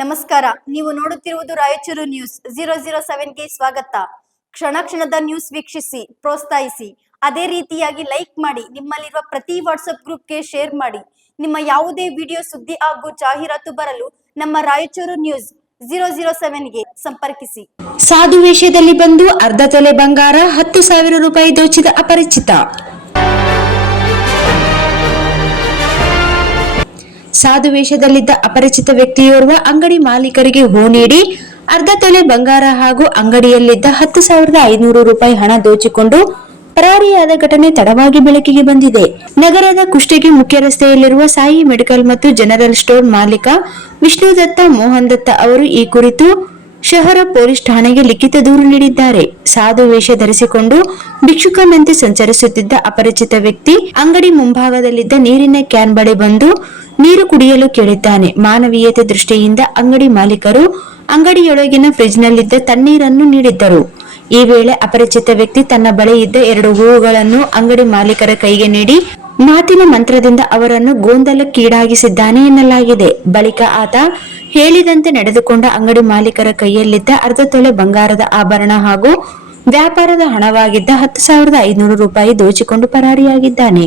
ನಮಸ್ಕಾರ. ನೀವು ನೋಡುತ್ತಿರುವುದು ರಾಯಚೂರು ನ್ಯೂಸ್ 007ಗೆ ಸ್ವಾಗತ. ಕ್ಷಣ ಕ್ಷಣದ ನ್ಯೂಸ್ ವೀಕ್ಷಿಸಿ, ಪ್ರೋತ್ಸಾಹಿಸಿ. ಅದೇ ರೀತಿಯಾಗಿ ಲೈಕ್ ಮಾಡಿ, ನಿಮ್ಮಲ್ಲಿರುವ ಪ್ರತಿ ವಾಟ್ಸ್ಆಪ್ ಗ್ರೂಪ್ಗೆ ಶೇರ್ ಮಾಡಿ. ನಿಮ್ಮ ಯಾವುದೇ ವಿಡಿಯೋ, ಸುದ್ದಿ ಹಾಗೂ ಜಾಹೀರಾತು ಬರಲು ನಮ್ಮ ರಾಯಚೂರು ನ್ಯೂಸ್ 007ಗೆ ಸಂಪರ್ಕಿಸಿ. ಸಾಧು ವೇಷದಲ್ಲಿ ಬಂದು ಅರ್ಧ ತೊಲೆ ಬಂಗಾರ 10,000 ರೂಪಾಯಿ ದೋಚಿದ ಅಪರಿಚಿತ. ಸಾಧು ವೇಷದಲ್ಲಿದ್ದ ಅಪರಿಚಿತ ವ್ಯಕ್ತಿಯೋರ್ವ ಅಂಗಡಿ ಮಾಲೀಕರಿಗೆ ಹೂ ನೀಡಿ ಅರ್ಧ ತೊಲೆ ಬಂಗಾರ ಹಾಗೂ ಅಂಗಡಿಯಲ್ಲಿದ್ದ 10,500 ರೂಪಾಯಿ ಹಣ ದೋಚಿಕೊಂಡು ಪರಾರಿಯಾದ ಘಟನೆ ತಡವಾಗಿ ಬೆಳಕಿಗೆ ಬಂದಿದೆ. ನಗರದ ಕುಷ್ಟಗಿ ಮುಖ್ಯ ರಸ್ತೆಯಲ್ಲಿರುವ ಸಾಯಿ ಮೆಡಿಕಲ್ ಮತ್ತು ಜನರಲ್ ಸ್ಟೋರ್ ಮಾಲೀಕ ವಿಷ್ಣುದತ್ತ ಮೋಹನ್ ದತ್ತ ಅವರು ಈ ಕುರಿತು ಶಹರ ಪೊಲೀಸ್ ಠಾಣೆಗೆ ಲಿಖಿತ ದೂರು ನೀಡಿದ್ದಾರೆ. ಸಾಧು ವೇಷ ಧರಿಸಿಕೊಂಡು ಭಿಕ್ಷುಕನಂತೆ ಸಂಚರಿಸುತ್ತಿದ್ದ ಅಪರಿಚಿತ ವ್ಯಕ್ತಿ ಅಂಗಡಿ ಮುಂಭಾಗದಲ್ಲಿದ್ದ ನೀರಿನ ಕ್ಯಾನ್ ಬಳಿ ಬಂದು ನೀರು ಕುಡಿಯಲು ಕೇಳಿದ್ದಾನೆ. ಮಾನವೀಯತೆ ದೃಷ್ಟಿಯಿಂದ ಅಂಗಡಿ ಮಾಲೀಕರು ಅಂಗಡಿಯೊಳಗಿನ ಫ್ರಿಡ್ಜ್ನಲ್ಲಿದ್ದ ತಣ್ಣೀರನ್ನು ನೀಡಿದ್ದರು. ಈ ವೇಳೆ ಅಪರಿಚಿತ ವ್ಯಕ್ತಿ ತನ್ನ ಬಳಿ ಇದ್ದ 2 ಹೂವುಗಳನ್ನು ಅಂಗಡಿ ಮಾಲೀಕರ ಕೈಗೆ ನೀಡಿ ಮಾತಿನ ಮಂತ್ರದಿಂದ ಅವರನ್ನು ಗೊಂದಲಕ್ಕೀಡಾಗಿಸಿದ್ದಾನೆ ಎನ್ನಲಾಗಿದೆ. ಬಳಿಕ ಆತ ಹೇಳಿದಂತೆ ನಡೆದುಕೊಂಡ ಅಂಗಡಿ ಮಾಲೀಕರ ಕೈಯಲ್ಲಿದ್ದ ಅರ್ಧ ತೊಲೆ ಬಂಗಾರದ ಆಭರಣ ಹಾಗೂ ವ್ಯಾಪಾರದ ಹಣವಾಗಿದ್ದ 10,500 ರೂಪಾಯಿ ದೋಚಿಕೊಂಡು ಪರಾರಿಯಾಗಿದ್ದಾನೆ.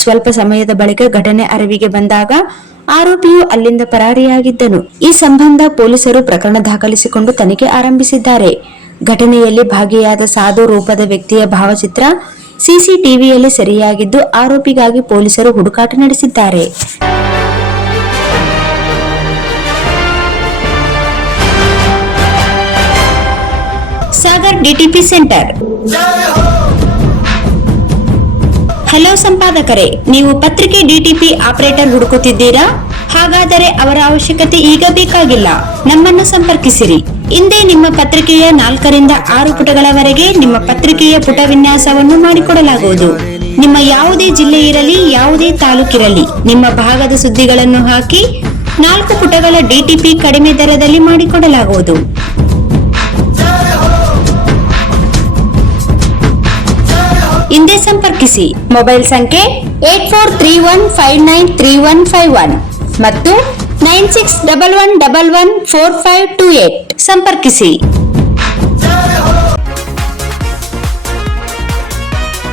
ಸ್ವಲ್ಪ ಸಮಯದ ಬಳಿಕ ಘಟನೆ ಅರಿವಿಗೆ ಬಂದಾಗ ಆರೋಪಿಯು ಅಲ್ಲಿಂದ ಪರಾರಿಯಾಗಿದ್ದನು. ಈ ಸಂಬಂಧ ಪೊಲೀಸರು ಪ್ರಕರಣ ದಾಖಲಿಸಿಕೊಂಡು ತನಿಖೆ ಆರಂಭಿಸಿದ್ದಾರೆ. ಘಟನೆಯಲ್ಲಿ ಭಾಗಿಯಾದ ಸಾಧು ರೂಪದ ವ್ಯಕ್ತಿಯ ಭಾವಚಿತ್ರ ಸಿಸಿಟಿವಿಯಲ್ಲಿ ಸೆರೆಯಾಗಿದ್ದು ಆರೋಪಿಗಾಗಿ ಪೊಲೀಸರು ಹುಡುಕಾಟ ನಡೆಸಿದ್ದಾರೆ. Sagar DTP centre. ಹಲೋ ಸಂಪಾದಕರೇ, ನೀವು ಪತ್ರಿಕೆ ಡಿಟಿಪಿ ಆಪರೇಟರ್ ಹುಡುಕುತ್ತಿದ್ದೀರಾ? ಹಾಗಾದರೆ ಅವರ ಅವಶ್ಯಕತೆ ಈಗ ಬೇಕಾಗಿಲ್ಲ. ನಮ್ಮನ್ನು ಸಂಪರ್ಕಿಸಿರಿ. ಇಂದೇ ನಿಮ್ಮ ಪತ್ರಿಕೆಯ 4 ರಿಂದ 6 ಪುಟಗಳವರೆಗೆ ನಿಮ್ಮ ಪತ್ರಿಕೆಯ ಪುಟ ವಿನ್ಯಾಸವನ್ನು ಮಾಡಿಕೊಡಲಾಗುವುದು. ನಿಮ್ಮ ಯಾವುದೇ ಜಿಲ್ಲೆ ಇರಲಿ, ಯಾವುದೇ ತಾಲೂಕಿರಲಿ, ನಿಮ್ಮ ಭಾಗದ ಸುದ್ದಿಗಳನ್ನು ಹಾಕಿ 4 ಪುಟಗಳ ಡಿಟಿಪಿ ಕಡಿಮೆ ದರದಲ್ಲಿ ಮಾಡಿಕೊಡಲಾಗುವುದು. ಹಿಂದೆ ಸಂಪರ್ಕಿಸಿ. ಮೊಬೈಲ್ ಸಂಖ್ಯೆ 8431593151 ಮತ್ತು 9611114528 ಸಂಪರ್ಕಿಸಿ.